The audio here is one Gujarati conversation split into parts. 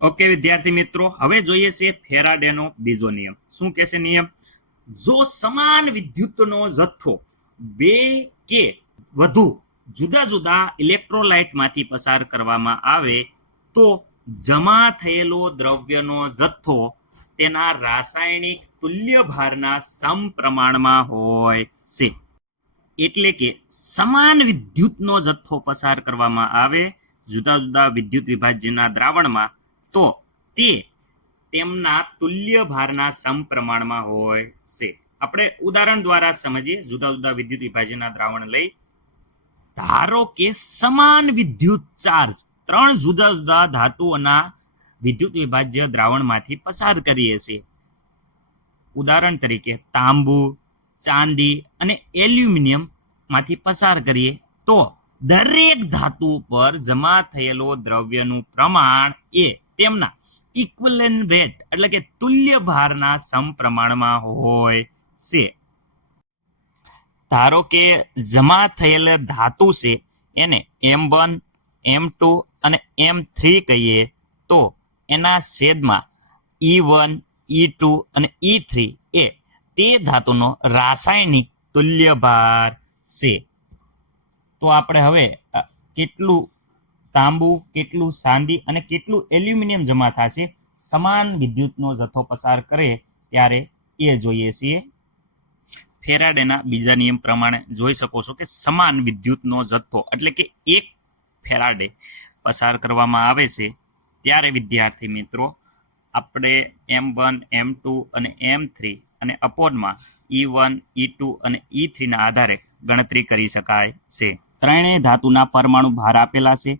ઓકે વિદ્યાર્થી મિત્રો, હવે જોઈએ છે ફેરાડેનો બીજો નિયમ. શું કહે છે નિયમ? જો સમાન વિદ્યુતનો જથ્થો બે કે વધુ જુદા જુદા ઇલેક્ટ્રોલાઇટમાંથી પસાર કરવામાં આવે તો જમા થયેલો દ્રવ્યનો જથ્થો તેના રાસાયણિક તુલ્યભારના સમપ્રમાણમાં હોય છે. એટલે કે સમાન વિદ્યુતનો જથ્થો પસાર કરવામાં આવે જુદા જુદા વિદ્યુત વિભાજ્યના દ્રાવણમાં તો તે તેમના તુલ્ય ભારના સમપ્રમાણમાં હોય છે. આપણે ઉદાહરણ દ્વારા સમજીએ. જુદા જુદા વિદ્યુત વિભાજ્યના દ્રાવણ લઈ ધારો કે સમાન વિદ્યુત ચાર્જ ત્રણ જુદા જુદા ધાતુઓના વિદ્યુત વિભાજ્ય દ્રાવણમાંથી પસાર કરીએ છીએ. ઉદાહરણ તરીકે તાંબુ, ચાંદી અને એલ્યુમિનિયમ માંથી પસાર કરીએ તો દરેક ધાતુ પર જમા થયેલો દ્રવ્યનું પ્રમાણ એ તેમના ઇક્વલન્ટ વેટ એટલે કે તુલ્ય ભારના સમપ્રમાણમાં હોય છે. ધારો કે જમા થયેલ ધાતુ છે એને M1, M2 અને M3 કહીએ તો એના છેદમાં E1, E2 અને E3 એ તે ધાતુનો રાસાયણિક તુલ્ય ભાર છે. તો આપણે હવે કેટલું તાંબુ, કેટલું ચાંદી અને કેટલું એલ્યુમિનિયમ જમા થશે સમાન વિદ્યુતનો જથ્થો પસાર કરે ત્યારે એ જોઈએ છીએ. ફેરાડેના બીજા નિયમ પ્રમાણે જોઈ શકો છો કે સમાન વિદ્યુતનો જથ્થો એટલે કે એક ફેરાડે પસાર કરવામાં આવે છે ત્યારે વિદ્યાર્થી મિત્રો આપણે M1, M2 અને M3 અને અપોનમાં E1, E2 અને E3 ના આધારે ગણતરી કરી શકાય છે. ત્રણેય ધાતુના પરમાણુ ભાર આપેલા છે.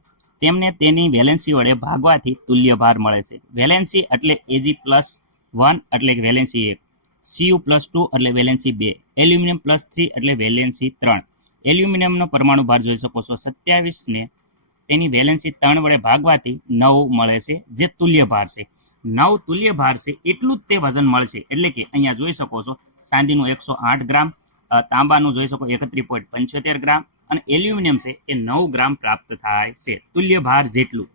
તેમને તેની વેલેન્સી વડે ભાગવાથી તુલ્ય ભાર મળે છે. વેલેન્સી એટલે Ag+1 એટલે વેલેન્સી 1, Cu+2 એટલે વેલેન્સી 2, એલ્યુમિનિયમ +3 એટલે વેલેન્સી 3. એલ્યુમિનિયમનો પરમાણુ ભાર જોઈ શકો છો 27 ને તેની વેલેન્સી 3 વડે ભાગવાથી 9 મળે છે જે તુલ્ય ભાર છે. 9 તુલ્ય ભાર છે એટલું જ તે વજન મળશે. એટલે કે અહીંયા જોઈ શકો છો ચાંદીનું 108 ગ્રામ, તાંબાનું જોઈ શકો 31.75 ગ્રામ અને એલ્યુમિનિયમ છે એ 9 ગ્રામ પ્રાપ્ત થાય છે તુલ્ય ભાર જેટલું.